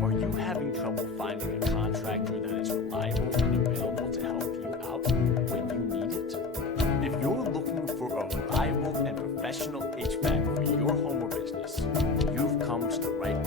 Are you having trouble finding a contractor that is reliable and available to help you out when you need it? If you're looking for a reliable and professional HVAC for your home or business, you've come to the right